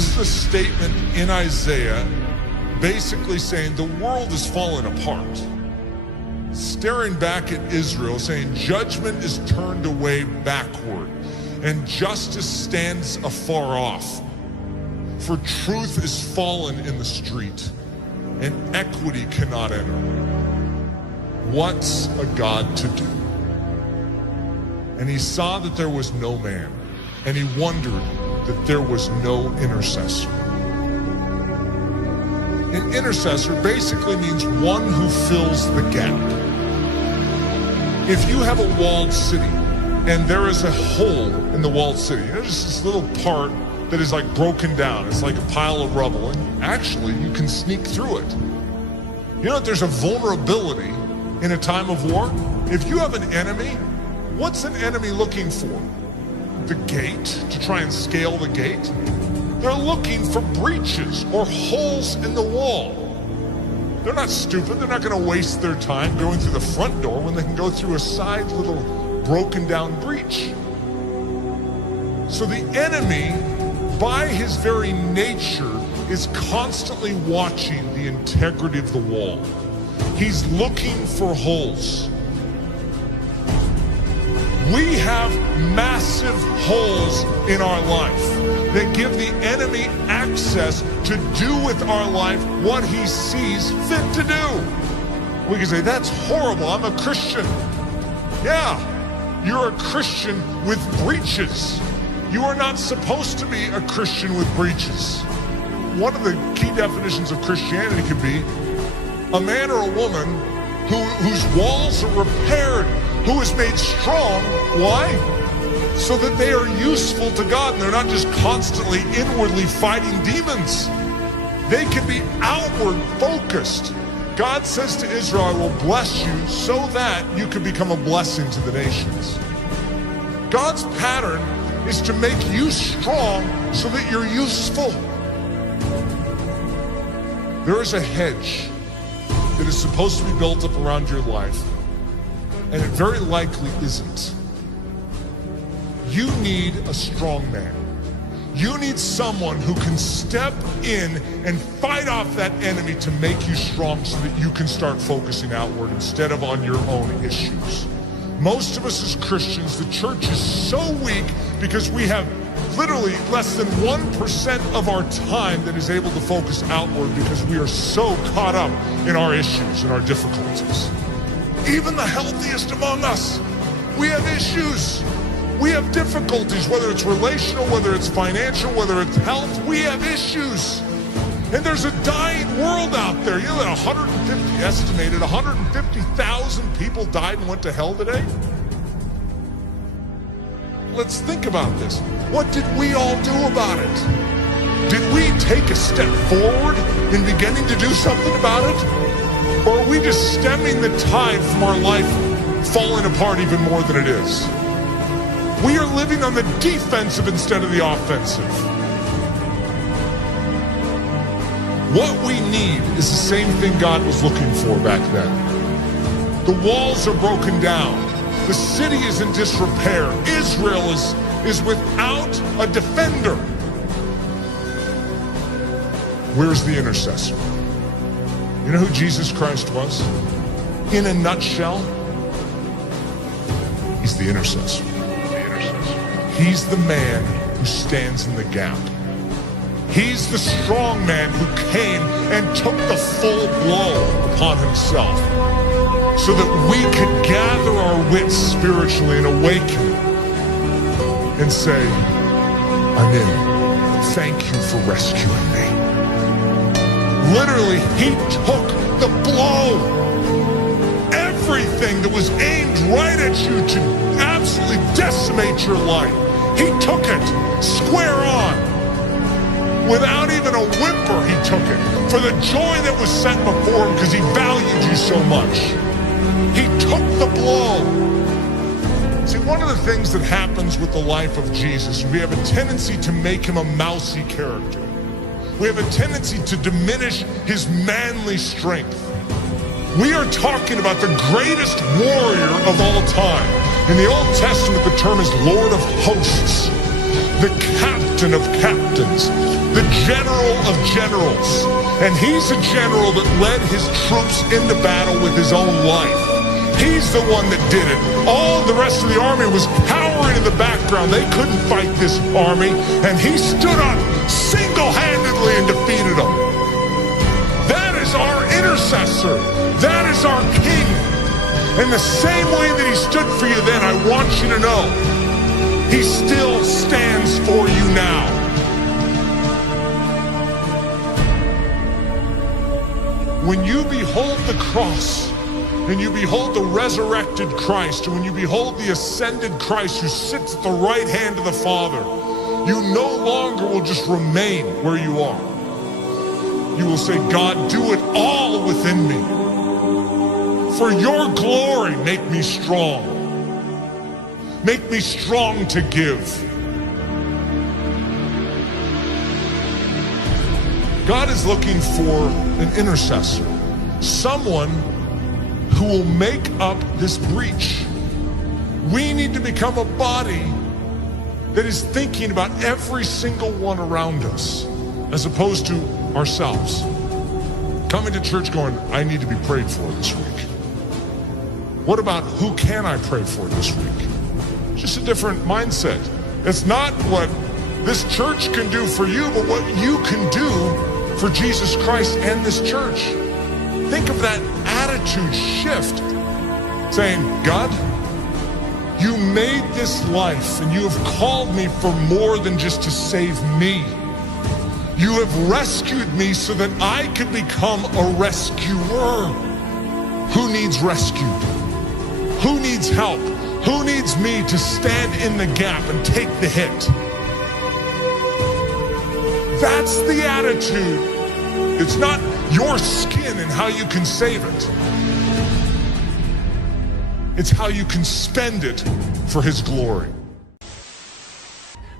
This is a statement in Isaiah basically saying the world is falling apart. Staring back at Israel, saying judgment is turned away backward and justice stands afar off. For truth is fallen in the street and equity cannot enter. What's a God to do? And he saw that there was no man, and he wondered that there was no intercessor. An intercessor basically means one who fills the gap. If you have a walled city and there is a hole in the walled city, you know, just this little part that is like broken down, it's like a pile of rubble, and actually you can sneak through it. You know that there's a vulnerability in a time of war? If you have an enemy, what's an enemy looking for? The gate, to try and scale the gate? They're looking for breaches or holes in the wall. They're not stupid. They're not going to waste their time going through the front door when they can go through a side little broken down breach. So the enemy, by his very nature, is constantly watching the integrity of the wall. He's looking for holes. We have massive holes in our life that give the enemy access to do with our life what he sees fit to do. We can say, that's horrible, I'm a Christian. Yeah, you're a Christian with breaches. You are not supposed to be a Christian with breaches. One of the key definitions of Christianity could be a man or a woman whose walls are repaired, who is made strong. Why? So that they are useful to God and they're not just constantly inwardly fighting demons. They can be outward focused. God says to Israel, I will bless you so that you can become a blessing to the nations. God's pattern is to make you strong so that you're useful. There is a hedge that is supposed to be built up around your life, and it very likely isn't. You need a strong man. You need someone who can step in and fight off that enemy to make you strong so that you can start focusing outward instead of on your own issues. Most of us as Christians, the church is so weak because we have literally less than 1% of our time that is able to focus outward because we are so caught up in our issues and our difficulties. Even the healthiest among us, we have issues. We have difficulties, whether it's relational, whether it's financial, whether it's health, we have issues. And there's a dying world out there. You know that estimated 150,000 people died and went to hell today? Let's think about this. What did we all do about it? Did we take a step forward in beginning to do something about it? Or are we just stemming the tide from our life falling apart even more than it is? We are living on the defensive instead of the offensive. What we need is the same thing God was looking for back then. The walls are broken down. The city is in disrepair. Israel is without a defender. Where's the intercessor? You know who Jesus Christ was? In a nutshell, he's the intercessor. He's the man who stands in the gap. He's the strong man who came and took the full blow upon himself so that we could gather our wits spiritually and awaken and say, I'm in. Thank you for rescuing me. Literally, he took the blow. Everything that was aimed right at you to absolutely decimate your life, he took it square on. Without even a whimper, he took it for the joy that was set before him because he valued you so much. He took the blow. See, one of the things that happens with the life of Jesus, we have a tendency to make him a mousy character. We have a tendency to diminish his manly strength. We are talking about the greatest warrior of all time. In the Old Testament, the term is Lord of Hosts. the captain of captains, the general of generals. And he's a general that led his troops into battle with his own life. He's the one that did it. All the rest of the army was cowering in the background. They couldn't fight this army, and he stood up single-handedly and defeated them. That is our intercessor. That is our king. In the same way that he stood for you then, I want you to know, he still stands for you now. When you behold the cross, and you behold the resurrected Christ, and when you behold the ascended Christ who sits at the right hand of the Father, you no longer will just remain where you are. You will say, God, do it all within me. For your glory, make me strong. Make me strong to give. God is looking for an intercessor, someone who will make up this breach. We need to become a body that is thinking about every single one around us, as opposed to ourselves. Coming to church going, I need to be prayed for this week. What about who can I pray for this week? Just a different mindset. It's not what this church can do for you, but what you can do for Jesus Christ and this church. Think of that attitude shift, saying, God, you made this life and you have called me for more than just to save me. You have rescued me so that I could become a rescuer. Who needs rescued? Who needs help? Who needs me to stand in the gap and take the hit? That's the attitude. It's not your skin and how you can save it. It's how you can spend it for his glory.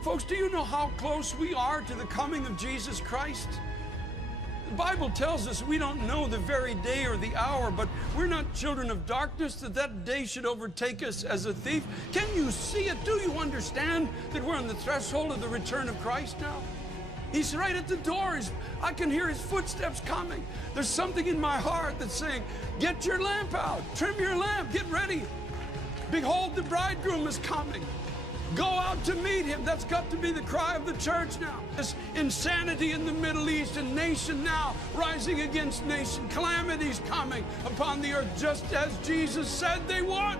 Folks, do you know how close we are to the coming of Jesus Christ? The Bible tells us we don't know the very day or the hour, but we're not children of darkness, that day should overtake us as a thief. Can you see it? Do you understand that we're on the threshold of the return of Christ now? He's right at the door. I can hear his footsteps coming. There's something in my heart that's saying, get your lamp out, trim your lamp, get ready. Behold, the bridegroom is coming. Go out to meet him. That's got to be the cry of the church now. This insanity in the Middle East, and nation now rising against nation. Calamities coming upon the earth just as Jesus said they would.